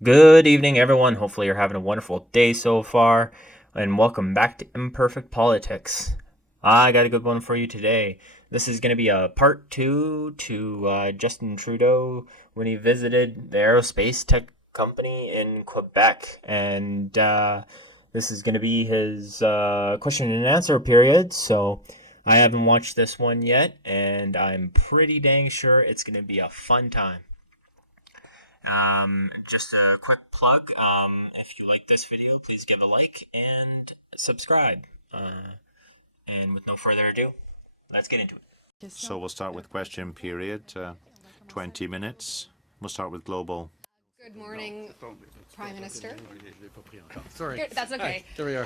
Good evening, everyone. Hopefully, you're having a wonderful day so far, and welcome back to Imperfect Politics. I got a good one for you today. This is going to be a part two to Justin Trudeau when he visited the aerospace tech company in Quebec, and this is going to be his question and answer period. So, I haven't watched this one yet, and I'm pretty dang sure it's going to be a fun time. Just a quick plug. If you like this video, please give a like and subscribe. And with no further ado, let's get into it. So we'll start with question period, 20 minutes. We'll start with global. Good morning, Prime Minister. Sorry. Good, that's okay. There we are.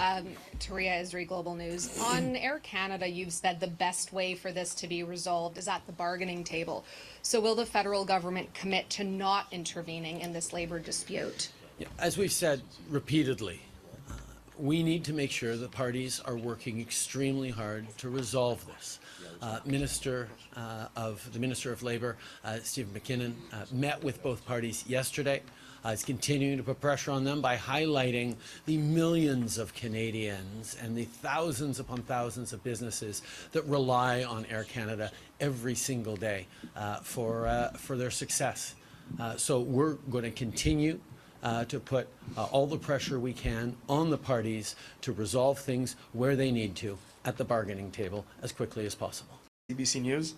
Taria, Esri Global News. On Air Canada, you've said the best way for this to be resolved is at the bargaining table. So will the federal government commit to not intervening in this labor dispute? As we've said repeatedly, we need to make sure the parties are working extremely hard to resolve this. The Minister of Labour, Stephen McKinnon, met with both parties yesterday. Is continuing to put pressure on them by highlighting the millions of Canadians and the thousands upon thousands of businesses that rely on Air Canada every single day for their success. So we're going to continue to put all the pressure we can on the parties to resolve things where they need to at the bargaining table as quickly as possible. CBC News.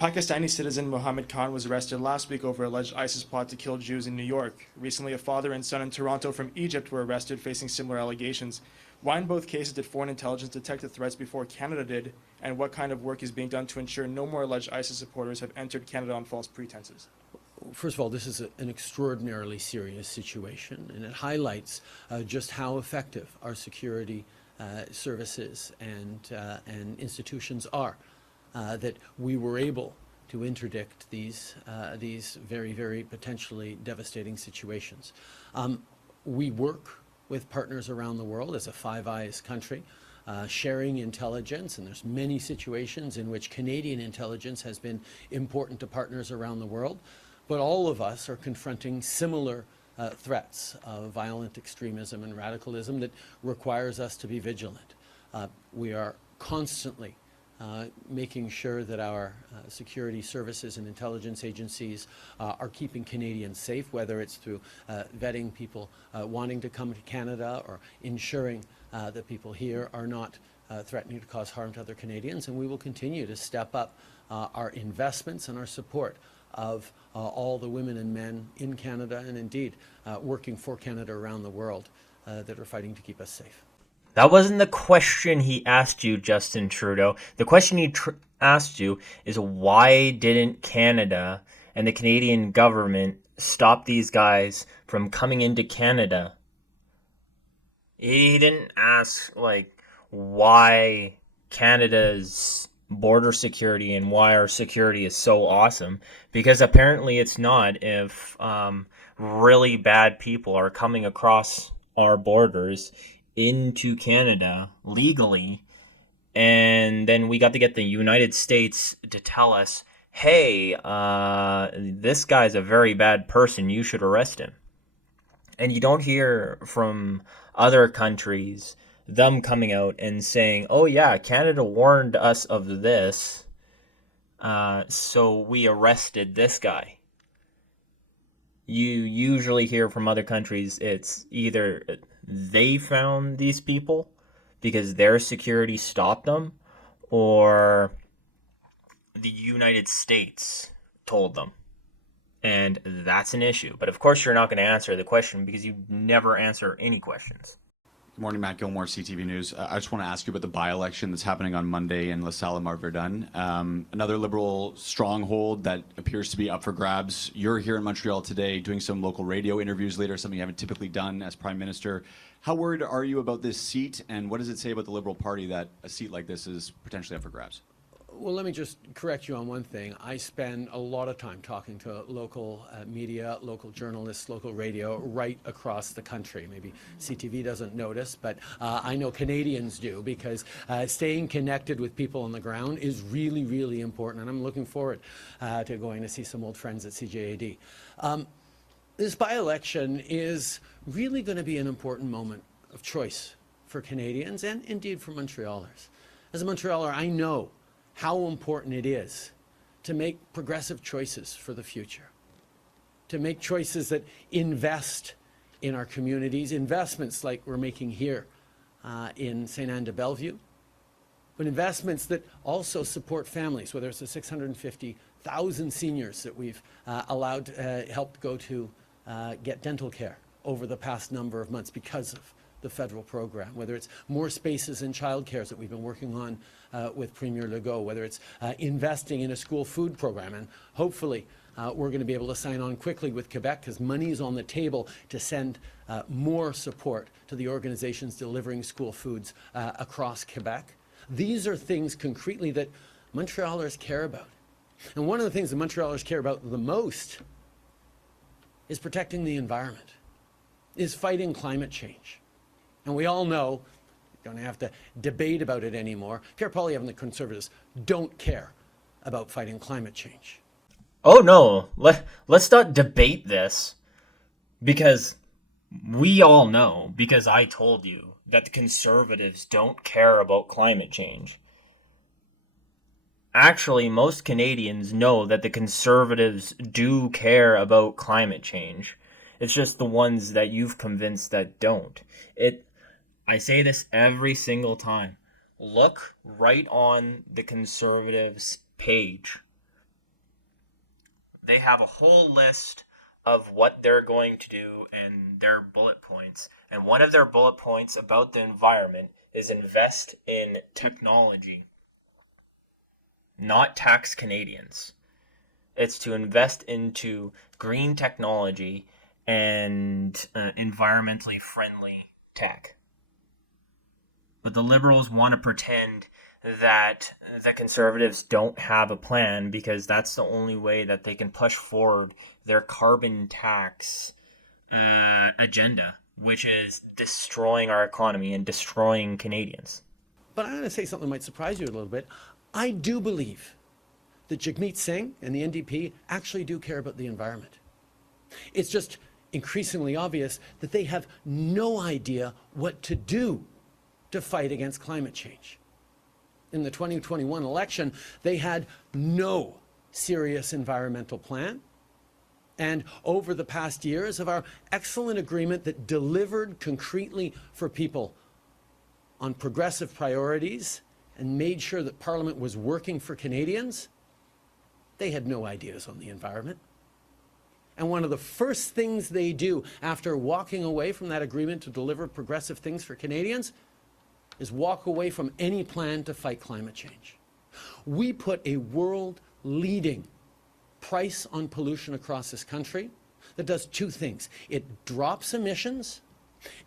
Pakistani citizen Mohammed Khan was arrested last week over alleged ISIS plot to kill Jews in New York. Recently, a father and son in Toronto from Egypt were arrested facing similar allegations. Why in both cases did foreign intelligence detect the threats before Canada did, and what kind of work is being done to ensure no more alleged ISIS supporters have entered Canada on false pretenses? First of all, this is an extraordinarily serious situation, and it highlights just how effective our security services and institutions are. That we were able to interdict these very, very potentially devastating situations. We work with partners around the world as a Five Eyes country, sharing intelligence, and there's many situations in which Canadian intelligence has been important to partners around the world. But all of us are confronting similar threats of violent extremism and radicalism that requires us to be vigilant. We are constantly making sure that our security services and intelligence agencies are keeping Canadians safe, whether it's through vetting people wanting to come to Canada or ensuring that people here are not threatening to cause harm to other Canadians. And we will continue to step up our investments and our support of all the women and men in Canada and indeed working for Canada around the world that are fighting to keep us safe. That wasn't the question he asked you, Justin Trudeau. The question he asked you is why didn't Canada and the Canadian government stop these guys from coming into Canada? He didn't ask, like, why Canada's border security and why our security is so awesome, because apparently it's not if really bad people are coming across our borders into Canada legally, and then we got to get the United States to tell us, hey, this guy's a very bad person, you should arrest him. And you don't hear from other countries them coming out and saying, oh yeah, Canada warned us of this, so we arrested this guy. You usually hear from other countries it's either they found these people because their security stopped them, or the United States told them. And that's an issue. But of course, you're not going to answer the question because you never answer any questions. Good morning, Matt Gilmore, CTV News. I just want to ask you about the by-election that's happening on Monday in LaSalle and Mart Verdun. Another Liberal stronghold that appears to be up for grabs. You're here in Montreal today doing some local radio interviews later, something you haven't typically done as Prime Minister. How worried are you about this seat, and what does it say about the Liberal Party that a seat like this is potentially up for grabs? Well, let me just correct you on one thing. I spend a lot of time talking to local media, local journalists, local radio right across the country. Maybe CTV doesn't notice, but I know Canadians do, because staying connected with people on the ground is really, really important. And I'm looking forward to going to see some old friends at CJAD. This by-election is really going to be an important moment of choice for Canadians and indeed for Montrealers. As a Montrealer, I know how important it is to make progressive choices for the future, to make choices that invest in our communities, investments like we're making here in St. Anne de Bellevue, but investments that also support families, whether it's the 650,000 seniors that we've helped go to get dental care over the past number of months because of the federal program, whether it's more spaces in childcare that we've been working on with Premier Legault, whether it's investing in a school food program, and hopefully we're going to be able to sign on quickly with Quebec because money is on the table to send more support to the organizations delivering school foods across Quebec. These are things concretely that Montrealers care about. And one of the things that Montrealers care about the most is protecting the environment, is fighting climate change. And we all know, we don't have to debate about it anymore, Pierre Poilievre and the Conservatives don't care about fighting climate change. Oh no, let's not debate this, because we all know, because I told you, that the Conservatives don't care about climate change. Actually, most Canadians know that the Conservatives do care about climate change. It's just the ones that you've convinced that don't. I say this every single time. Look right on the Conservatives' page. They have a whole list of what they're going to do and their bullet points. And one of their bullet points about the environment is invest in technology, not tax Canadians. It's to invest into green technology and environmentally friendly tech. But the Liberals want to pretend that the Conservatives don't have a plan because that's the only way that they can push forward their carbon tax agenda, which is destroying our economy and destroying Canadians. But I'm going to say something that might surprise you a little bit. I do believe that Jagmeet Singh and the NDP actually do care about the environment. It's just increasingly obvious that they have no idea what to do to fight against climate change. In the 2021 election, they had no serious environmental plan. And over the past years of our excellent agreement that delivered concretely for people on progressive priorities and made sure that Parliament was working for Canadians, they had no ideas on the environment. And one of the first things they do after walking away from that agreement to deliver progressive things for Canadians is walk away from any plan to fight climate change. We put a world-leading price on pollution across this country that does two things. It drops emissions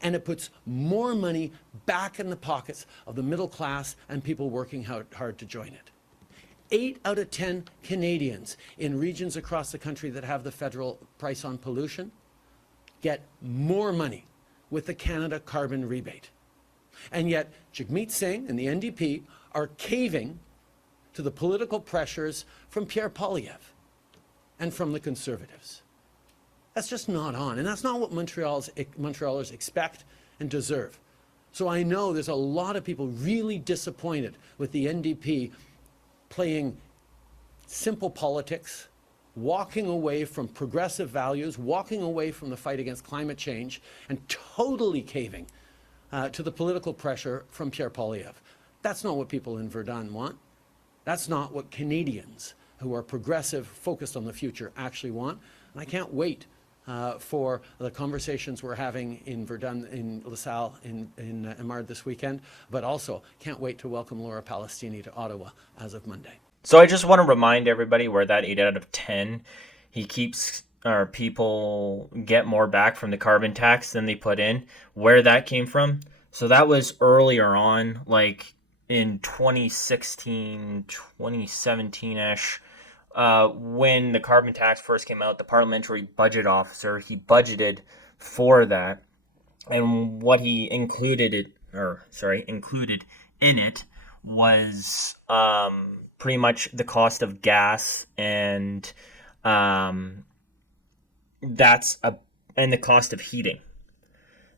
and it puts more money back in the pockets of the middle class and people working hard to join it. 8 out of 10 Canadians in regions across the country that have the federal price on pollution get more money with the Canada carbon rebate. And yet Jagmeet Singh and the NDP are caving to the political pressures from Pierre Poilievre and from the Conservatives. That's just not on, and that's not what Montrealers expect and deserve. So I know there's a lot of people really disappointed with the NDP playing simple politics, walking away from progressive values, walking away from the fight against climate change, and totally caving to the political pressure from Pierre Poilievre. That's not what people in Verdun want. That's not what Canadians who are progressive, focused on the future, actually want. And I can't wait for the conversations we're having in Verdun, in LaSalle, in Emard this weekend, but also can't wait to welcome Laura Palestini to Ottawa as of Monday. So I just want to remind everybody where that 8 out of 10, he keeps, or people get more back from the carbon tax than they put in, where that came from. So that was earlier on, like in 2016, 2017-ish, when the carbon tax first came out, the parliamentary budget officer, he budgeted for that. And what he included in it was pretty much the cost of gas and and the cost of heating.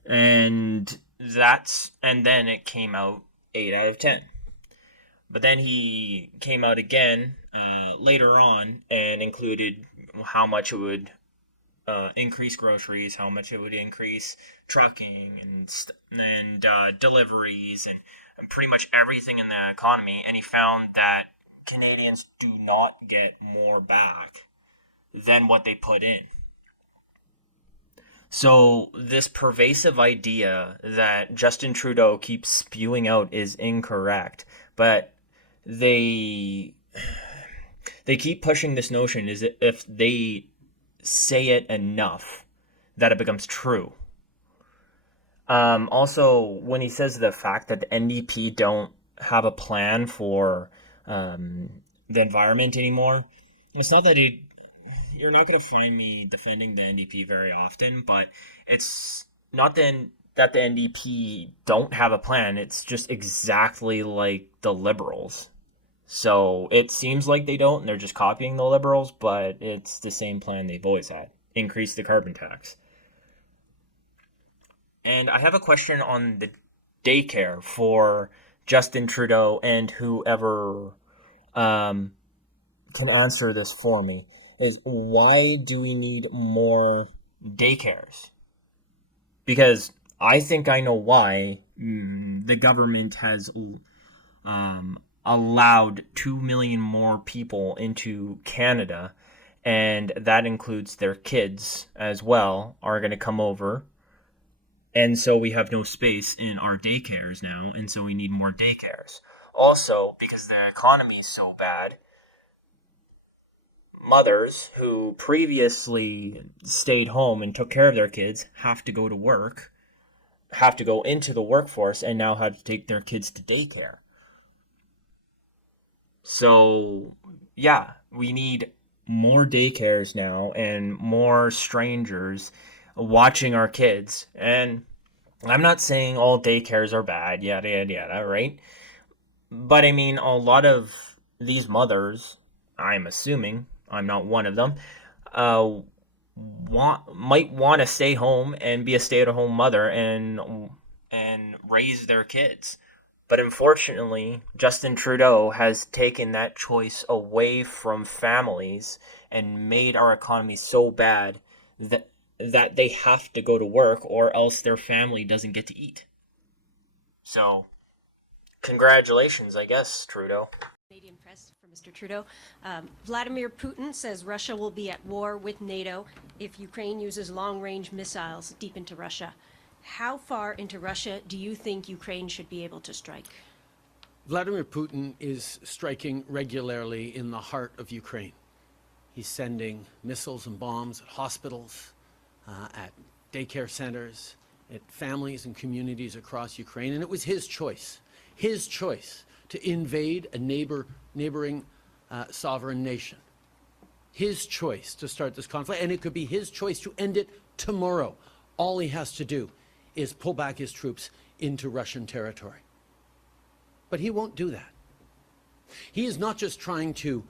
And then it came out 8 out of 10. But then he came out again later on and included how much it would increase groceries, how much it would increase trucking and deliveries and pretty much everything in the economy. And he found that Canadians do not get more back than what they put in. So this pervasive idea that Justin Trudeau keeps spewing out is incorrect, but they keep pushing this notion is that if they say it enough that it becomes true. Also, when he says the fact that the NDP don't have a plan for the environment anymore, it's not that you're not going to find me defending the NDP very often, but it's not then that the NDP don't have a plan. It's just exactly like the Liberals. So it seems like they don't, and they're just copying the Liberals, but it's the same plan they've always had. Increase the carbon tax. And I have a question on the daycare for Justin Trudeau and whoever can answer this for me. Is why do we need more daycares? Because I think I know why the government has allowed 2 million more people into Canada, and that includes their kids as well, are going to come over. And so we have no space in our daycares now, and so we need more daycares. Also, because the economy is so bad, mothers who previously stayed home and took care of their kids have to go to work, have to go into the workforce, and now have to take their kids to daycare. So, yeah, we need more daycares now and more strangers watching our kids. And I'm not saying all daycares are bad, yada, yada, yada, right? But I mean, a lot of these mothers, I'm assuming, I'm not one of them, might want to stay home and be a stay-at-home mother and raise their kids. But unfortunately, Justin Trudeau has taken that choice away from families and made our economy so bad that they have to go to work or else their family doesn't get to eat. So, congratulations, I guess, Trudeau. Canadian press for Mr. Trudeau. Vladimir Putin says Russia will be at war with NATO if Ukraine uses long-range missiles deep into Russia. How far into Russia do you think Ukraine should be able to strike? Vladimir Putin is striking regularly in the heart of Ukraine. He's sending missiles and bombs at hospitals, at daycare centers, at families and communities across Ukraine, and it was his choice to invade a neighboring sovereign nation. His choice to start this conflict, and it could be his choice to end it tomorrow. All he has to do is pull back his troops into Russian territory. But he won't do that. He is not just trying to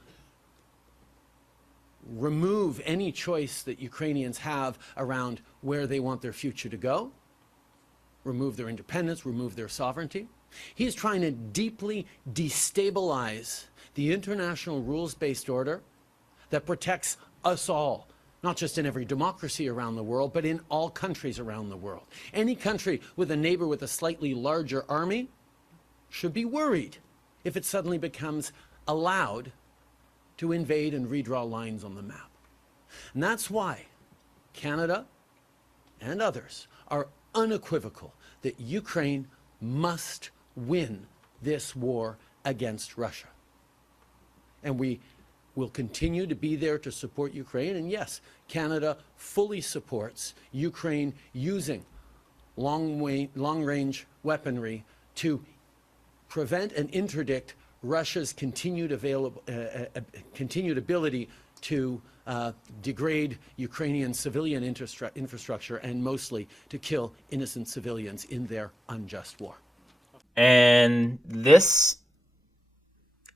remove any choice that Ukrainians have around where they want their future to go, remove their independence, remove their sovereignty. He is trying to deeply destabilize the international rules-based order that protects us all, not just in every democracy around the world, but in all countries around the world. Any country with a neighbor with a slightly larger army should be worried if it suddenly becomes allowed to invade and redraw lines on the map. And that's why Canada and others are unequivocal that Ukraine must win this war against Russia. And we will continue to be there to support Ukraine. And yes, Canada fully supports Ukraine using long-range weaponry to prevent and interdict Russia's continued ability to degrade Ukrainian civilian infrastructure and mostly to kill innocent civilians in their unjust war. And this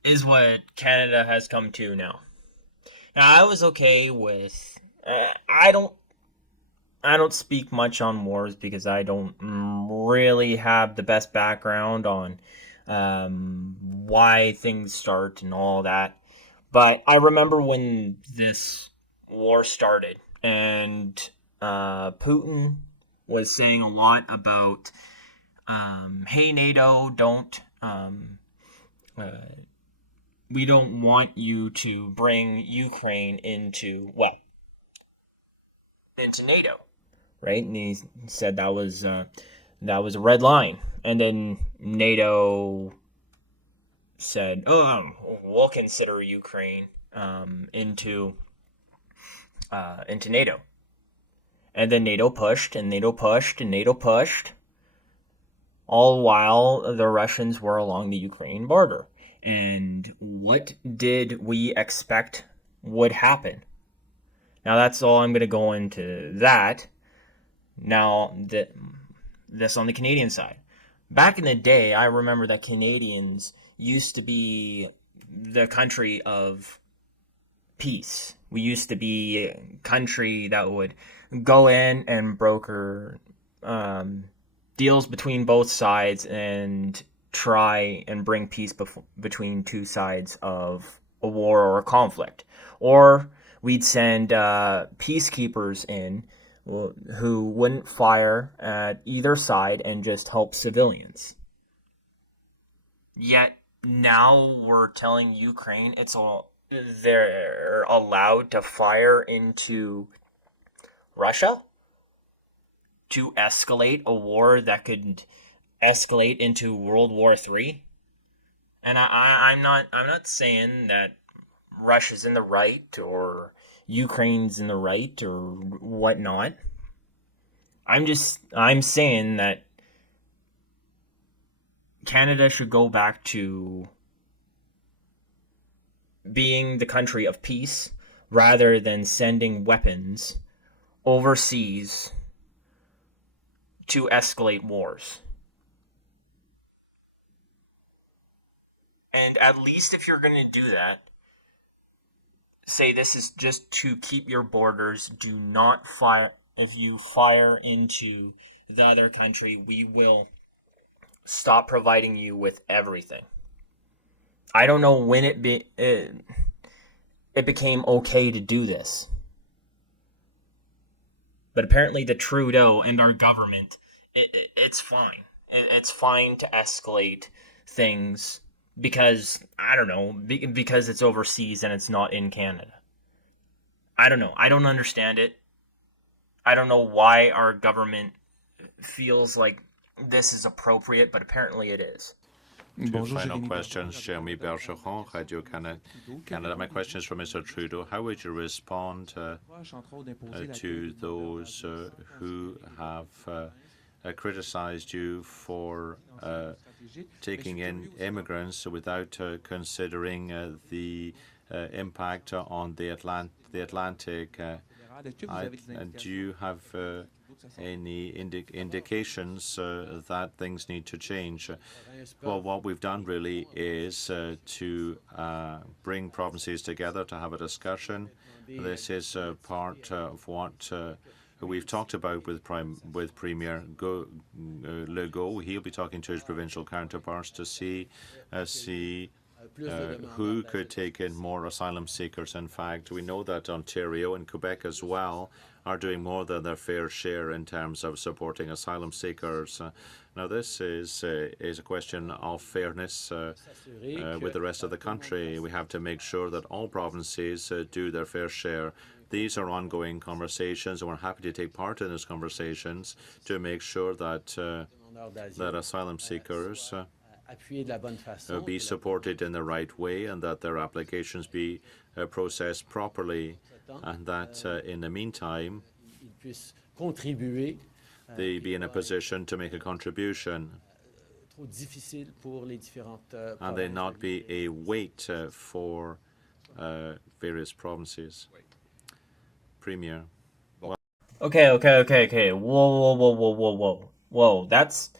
is what Canada has come to now. Now, I was okay with... don't speak much on wars because I don't really have the best background on why things start and all that. But I remember when this war started, and Putin was saying a lot about, "Hey NATO, don't uh, we don't want you to bring Ukraine into NATO." Right? And he said that was a red line. And then NATO said, "Oh, we'll consider Ukraine into NATO." And then NATO pushed and NATO pushed and NATO pushed, all while the Russians were along the Ukraine border. And what did we expect would happen? Now that's all I'm going to go into that. Now, this on the Canadian side. Back in the day, I remember that Canadians used to be the country of peace. We used to be a country that would go in and broker deals between both sides and try and bring peace between two sides of a war or a conflict. Or we'd send peacekeepers in who wouldn't fire at either side and just help civilians. Yet now we're telling Ukraine they're allowed to fire into Russia to escalate a war that could escalate into World War III. And I'm not saying that Russia's in the right or Ukraine's in the right or whatnot. I'm saying that Canada should go back to being the country of peace rather than sending weapons overseas to escalate wars. And at least if you're going to do that, say this is just to keep your borders. Do not fire. If you fire into the other country, we will stop providing you with everything. I don't know when it became okay to do this. But apparently the Trudeau and our government, it's fine. It's fine to escalate things because, I don't know, because it's overseas and it's not in Canada. I don't know. I don't understand it. I don't know why our government feels like this is appropriate, but apparently it is. Two final questions. Jeremy Bergeron, Radio Canada. My question is for Mr. Trudeau. How would you respond to those who have criticized you for taking in immigrants without considering the impact on the Atlantic? Do you have any indications that things need to change? Well, what we've done really is to bring provinces together to have a discussion. This is part of what we've talked about with Premier Legault. He'll be talking to his provincial counterparts to see who could take in more asylum seekers. In fact, we know that Ontario and Quebec as well are doing more than their fair share in terms of supporting asylum seekers. Now, this is a question of fairness with the rest of the country. We have to make sure that all provinces do their fair share. These are ongoing conversations, and we're happy to take part in those conversations to make sure that asylum seekers be supported in the right way and that their applications be processed properly, and that in the meantime they be in a position to make a contribution and they not be a weight for various provinces. Premier. Okay. Whoa. That's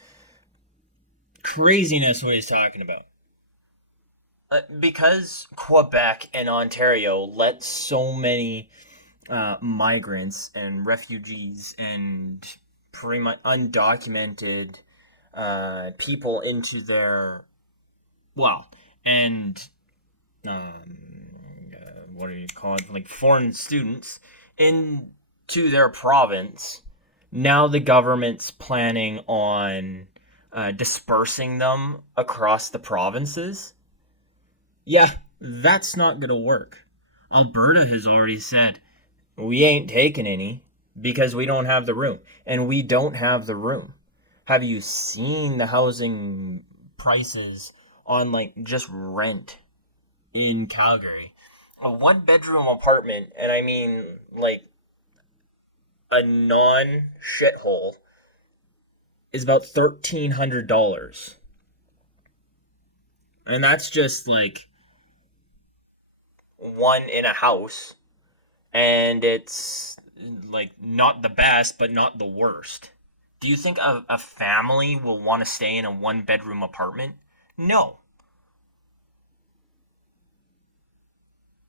craziness what he's talking about. Because Quebec and Ontario let so many migrants and refugees and pretty much undocumented people into their, well, and what do you call it, like foreign students into their province. Now the government's planning on dispersing them across the provinces. Yeah, that's not going to work. Alberta has already said, we ain't taking any because we don't have the room. And we don't have the room. Have you seen the housing prices on, like, just rent in Calgary? A one-bedroom apartment, and I mean, like, a non-shithole, is about $1,300. And that's just, like, one in a house. And it's, like, not the best, but not the worst. Do you think a family will want to stay in a one-bedroom apartment? No.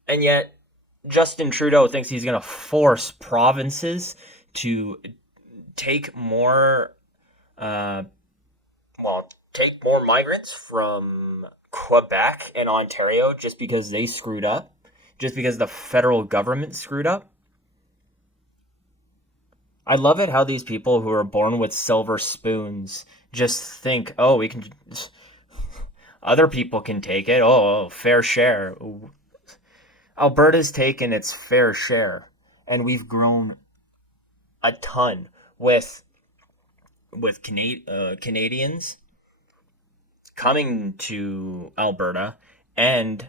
And yet, Justin Trudeau thinks he's going to force provinces to take more, take more migrants from Quebec and Ontario just because they screwed up, just because the federal government screwed up. I love it how these people who are born with silver spoons just think, oh, we can, other people can take it. Oh, fair share. Alberta's taken its fair share, and we've grown a ton with Canadians coming to Alberta and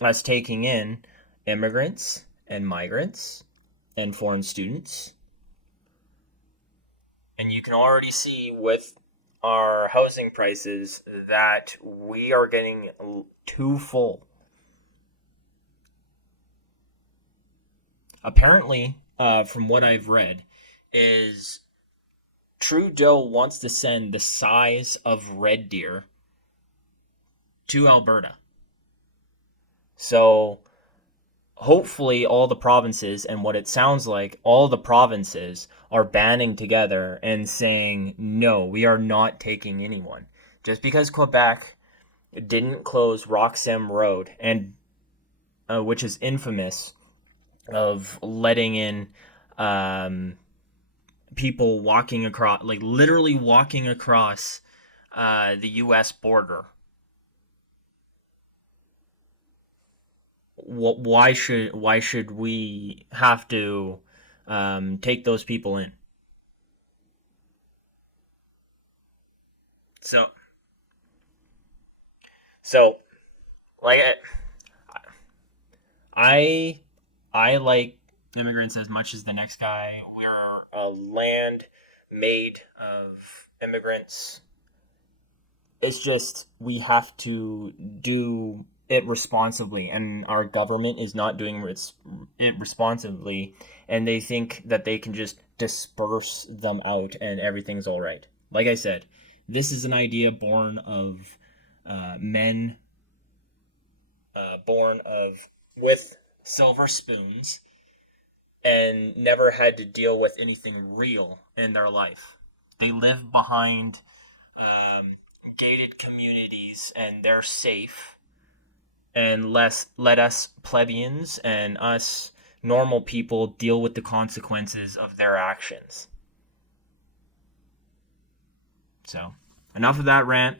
us taking in immigrants and migrants and foreign students. And you can already see with our housing prices that we are getting too full. Apparently, from what I've read, is Trudeau wants to send the size of red deer to Alberta. So hopefully all the provinces, and what it sounds like, all the provinces are banding together and saying, no, we are not taking anyone. Just because Quebec didn't close Roxham Road, and which is infamous of letting in people walking across, like literally walking across the U.S. border. Why should we have to take those people in? So like I like immigrants as much as the next guy. We're a land made of immigrants. It's just we have to do it responsibly, and our government is not doing it responsibly, and they think that they can just disperse them out and everything's all right. Like I said, this is an idea born of men born of with silver spoons and never had to deal with anything real in their life. They live behind gated communities and they're safe, and let us plebeians and us normal people deal with the consequences of their actions. So, enough of that rant.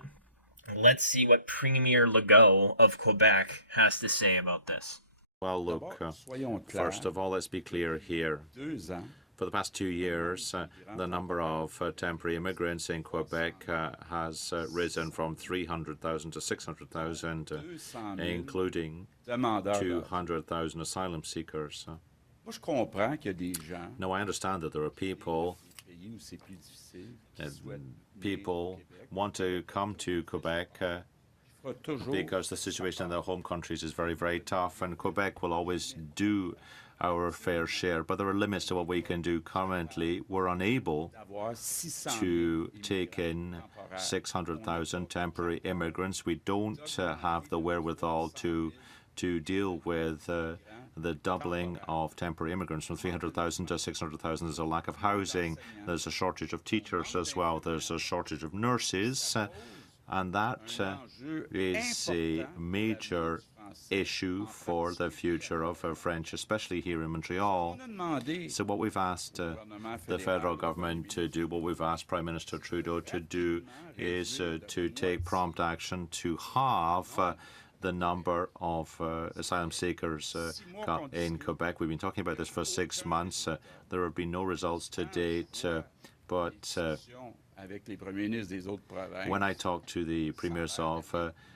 Let's see what Premier Legault of Quebec has to say about this. Well, look, first of all, let's be clear here. For the past 2 years, the number of temporary immigrants in Quebec has risen from 300,000 to 600,000, including 200,000 asylum seekers. Now, I understand that there are people want to come to Quebec because the situation in their home countries is very, very tough, and Quebec will always do our fair share, but there are limits to what we can do currently. We're unable to take in 600,000 temporary immigrants. We don't have the wherewithal to deal with the doubling of temporary immigrants from 300,000 to 600,000. There's a lack of housing. There's a shortage of teachers as well. There's a shortage of nurses. And that is a major issue for the future of French, especially here in Montreal. So what we've asked the federal government to do, what we've asked Prime Minister Trudeau to do, is to take prompt action to halve the number of asylum seekers in Quebec. We've been talking about this for 6 months. There have been no results to date, but when I talk to the premiers of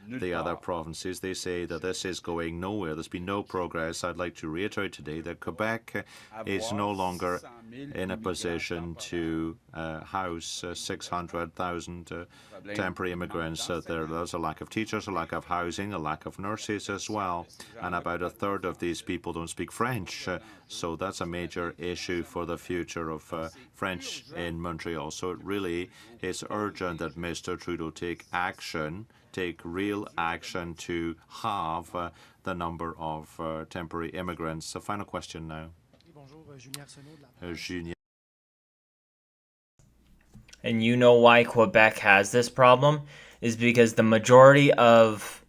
the other provinces, they say that this is going nowhere. There's been no progress. I'd like to reiterate today that Quebec is no longer in a position to house 600,000 temporary immigrants. There's a lack of teachers, a lack of housing, a lack of nurses as well. And about a third of these people don't speak French. So that's a major issue for the future of French in Montreal. So it really is urgent that Mr. Trudeau take action, take real action to halve the number of temporary immigrants. A final question now. Junior. And you know why Quebec has this problem? Is because the majority of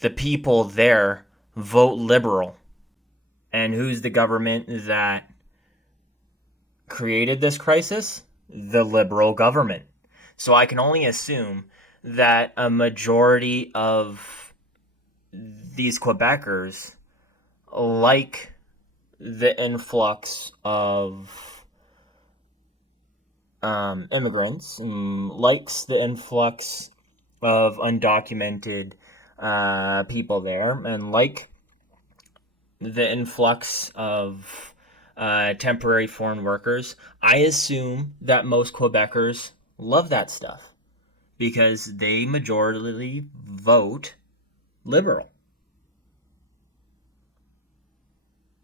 the people there vote Liberal. And who's the government that created this crisis? The Liberal government. So I can only assume that a majority of these Quebecers like the influx of immigrants, likes the influx of undocumented people there, and like the influx of temporary foreign workers. I assume that most Quebecers love that stuff because they majority vote Liberal.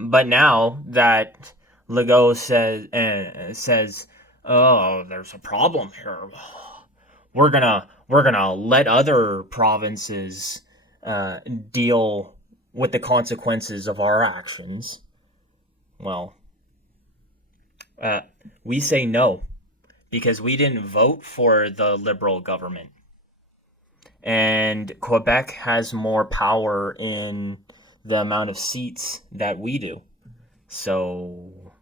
But now that Legault says, "Oh, there's a problem here. We're gonna let other provinces deal with the consequences of our actions." Well, we say no because we didn't vote for the Liberal government. And Quebec has more power in the amount of seats that we do. So,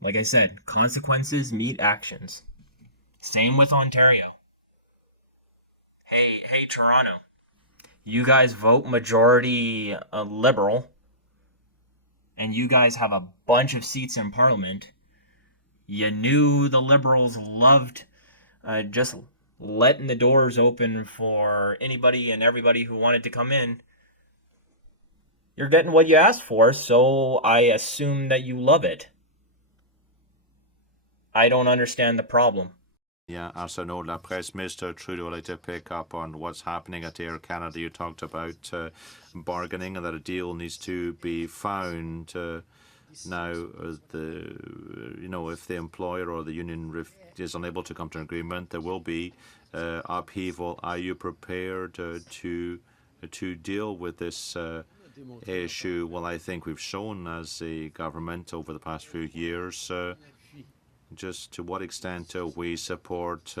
like I said, consequences meet actions. Same with Ontario. Hey, Toronto. You guys vote majority Liberal, and you guys have a bunch of seats in Parliament. You knew the Liberals loved just letting the doors open for anybody and everybody who wanted to come in. You're getting what you asked for, so I assume that you love it. I don't understand the problem. Yeah, also no la presse. Mr. Trudeau would like to pick up on what's happening at Air Canada. You talked about bargaining and that a deal needs to be found. Now, if the employer or the union is unable to come to an agreement, there will be upheaval. Are you prepared to deal with this issue? Well, I think we've shown as a government over the past few years just to what extent we support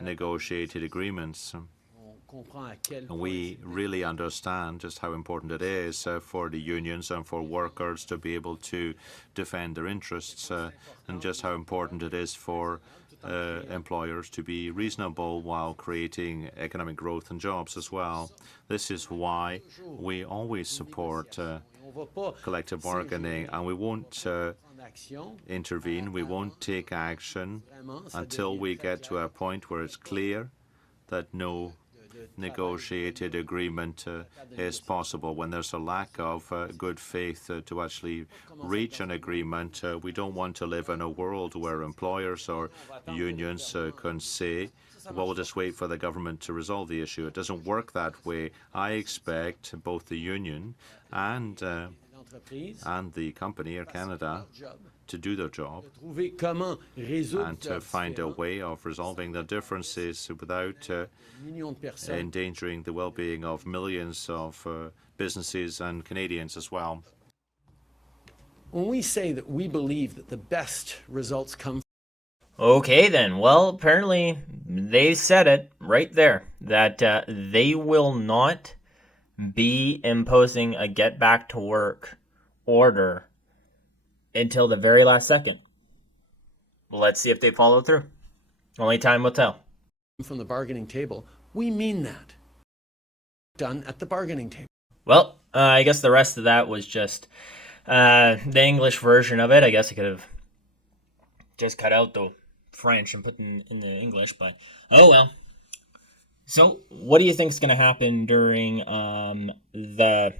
negotiated agreements. And we really understand just how important it is for the unions and for workers to be able to defend their interests, and just how important it is for employers to be reasonable while creating economic growth and jobs as well. This is why we always support collective bargaining, and we won't intervene, we won't take action until we get to a point where it's clear that no negotiated agreement is possible. When there's a lack of good faith to actually reach an agreement, we don't want to live in a world where employers or unions can say, well, we'll just wait for the government to resolve the issue. It doesn't work that way. I expect both the union and the company, Air Canada, to do their job and to find a way of resolving the differences without endangering the well-being of millions of businesses and Canadians as well. when we say that we believe that the best results come. Okay then, well, apparently they said it right there, that they will not be imposing a get back to work order until the very last second. Let's see if they follow through. Only time will tell. From the bargaining table, we mean that. Done at the bargaining table. Well, I guess the rest of that was just the English version of it. I guess I could have just cut out the French and put in the English, but oh well. So, what do you think is going to happen during the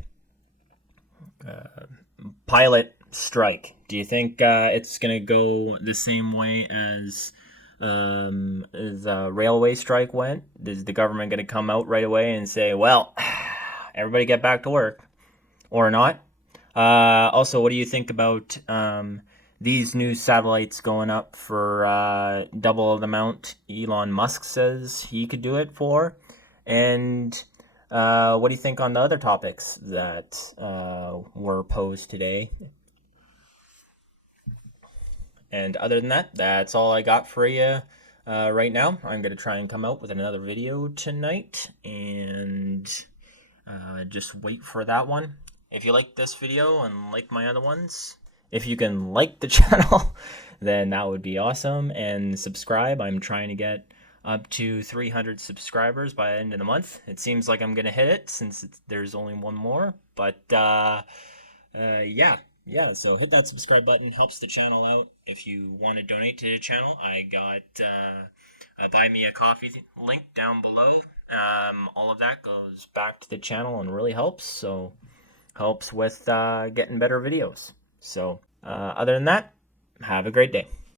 pilot strike? Do you think it's going to go the same way as the railway strike went? Is the government going to come out right away and say, well, everybody get back to work, or not? Also, what do you think about these new satellites going up for double the amount Elon Musk says he could do it for? And what do you think on the other topics that were posed today? And other than that, that's all I got for you right now. I'm going to try and come out with another video tonight, and just wait for that one. If you like this video and like my other ones, if you can like the channel, then that would be awesome. And subscribe. I'm trying to get up to 300 subscribers by the end of the month. It seems like I'm going to hit it since there's only one more. But yeah, so hit that subscribe button. Helps the channel out. If you want to donate to the channel, I got a Buy Me a Coffee link down below. All of that goes back to the channel and really helps. So helps with getting better videos. So other than that, have a great day.